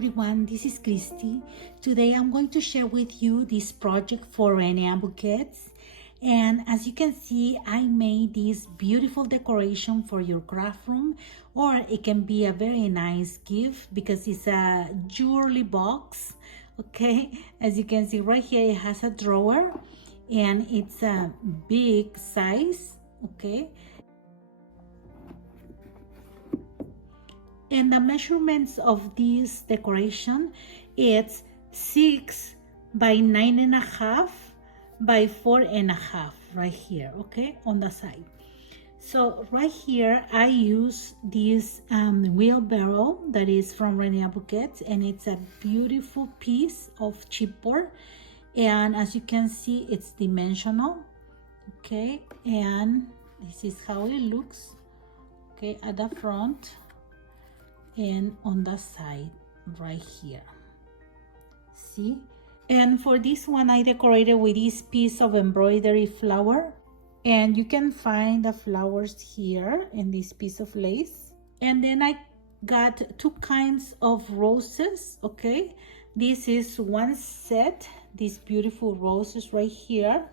everyone, this is Christy. Today I'm going to share with you this project for Reneabouquets. And as you can see, I made this beautiful decoration for your craft room, or it can be a very nice gift because it's a jewelry box. Okay, as you can see right here, it has a drawer and it's a big size. Okay, and the measurements of this decoration, it's 6 by 9.5 by 4.5 right here, okay, on the side. So right here I use this wheelbarrow that is from Reneabouquets, and it's a beautiful piece of chipboard, and as you can see, it's dimensional. Okay, and this is how it looks, okay, at the front and on the side right here. See? And for this one, I decorated with this piece of embroidery flower, and you can find the flowers here in this piece of lace. And then I got two kinds of roses. Okay, this is one set, these beautiful roses right here.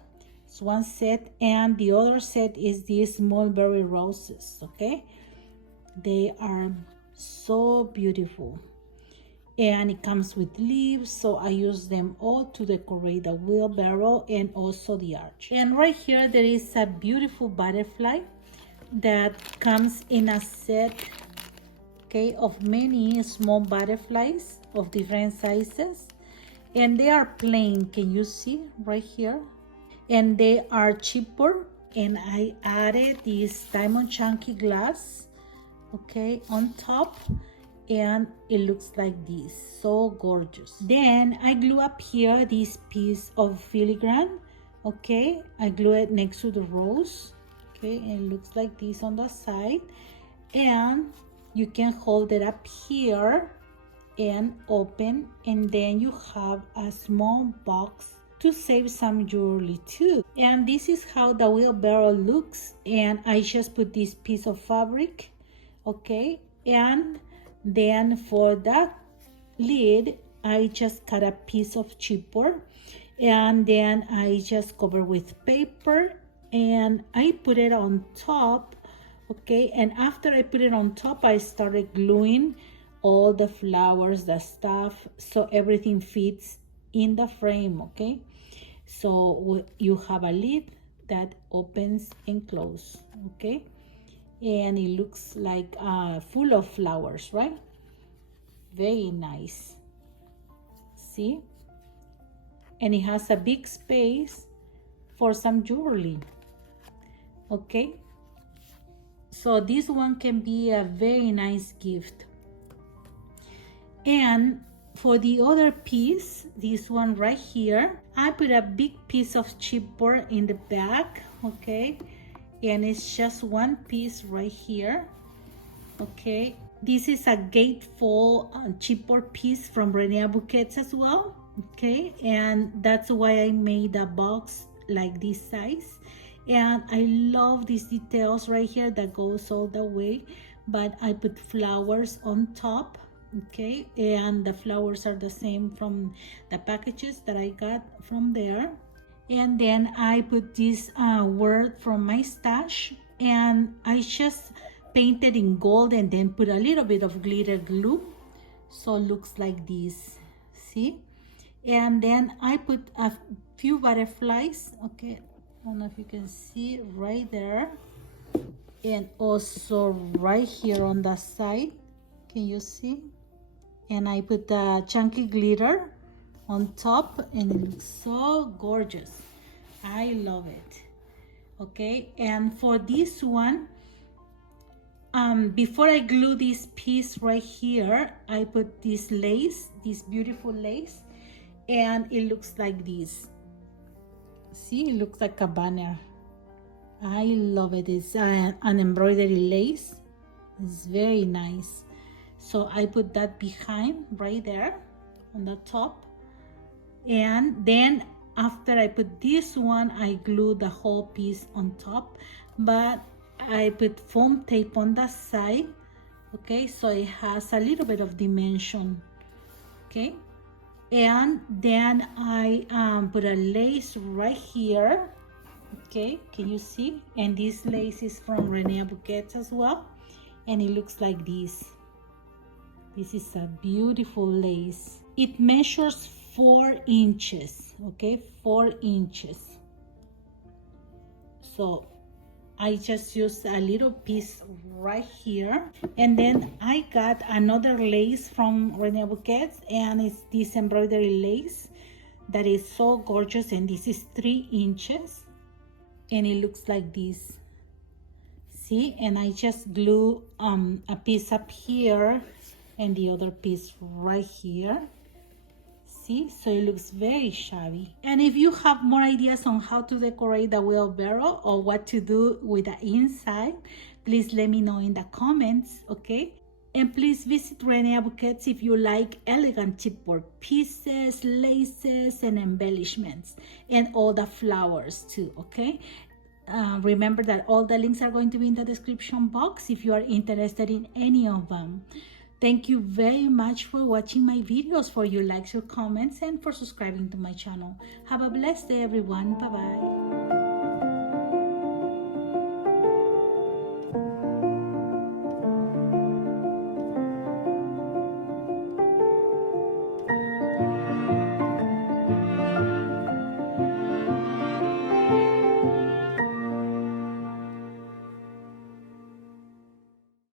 It's one set, and the other set is these mulberry roses. Okay, they are so beautiful, and it comes with leaves, so I use them all to decorate the wheelbarrow and also the arch. And right here there is a beautiful butterfly that comes in a set, okay, of many small butterflies of different sizes, and they are plain. Can you see right here? And they are chipboard, and I added this diamond chunky glass, okay, on top, and it looks like this, so gorgeous. Then I glue up here this piece of filigrane. Okay, I glue it next to the rose. Okay, and it looks like this on the side, and you can hold it up here and open, and then you have a small box to save some jewelry too. And this is how the wheelbarrow looks, and I just put this piece of fabric, okay, and then for that lid I just cut a piece of chipboard, and then I just cover with paper, and I put it on top. Okay, and after I put it on top, I started gluing all the flowers, the stuff, so everything fits in the frame. Okay, so you have a lid that opens and closes. Okay, and it looks like full of flowers, right? Very nice. See? And it has a big space for some jewelry. Okay, so this one can be a very nice gift. And for the other piece, this one right here, I put a big piece of chipboard in the back. Okay, and it's just one piece right here. Okay, this is a gatefold chipboard piece from Reneabouquets as well. Okay, and that's why I made a box like this size. And I love these details right here that goes all the way, but I put flowers on top. Okay, and the flowers are the same from the packages that I got from there. And then I put this word from my stash, and I just painted in gold and then put a little bit of glitter glue, so it looks like this. See? And then I put a few butterflies. Okay, I don't know if you can see right there, and also right here on the side. Can you see? And I put the chunky glitter on top, and it looks so gorgeous. I love it. Okay, and for this one, before I glue this piece right here, I put this lace, this beautiful lace, and it looks like this. See, it looks like a banner. I love it. It's an embroidery lace. It's very nice. So I put that behind right there on the top, and then after I put this one, I glue the whole piece on top, but I put foam tape on the side. Okay, so it has a little bit of dimension. okay? And then I put a lace right here, okay? Can you see? And this lace is from Reneabouquets as well, and it looks like this. This is a beautiful lace. It measures 4 inches, okay? 4 inches. So I just used a little piece right here, and then I got another lace from Reneabouquets, and it's this embroidery lace that is so gorgeous, and this is 3 inches, and it looks like this. See, and I just glue a piece up here and the other piece right here. See, so it looks very shabby. And if you have more ideas on how to decorate the wheelbarrow or what to do with the inside, please let me know in the comments, okay? And please visit Reneabouquets if you like elegant chipboard pieces, laces, and embellishments, and all the flowers too, okay? Remember that all the links are going to be in the description box if you are interested in any of them. Thank you very much for watching my videos, for your likes, your comments, and for subscribing to my channel. Have a blessed day, everyone. Bye-bye.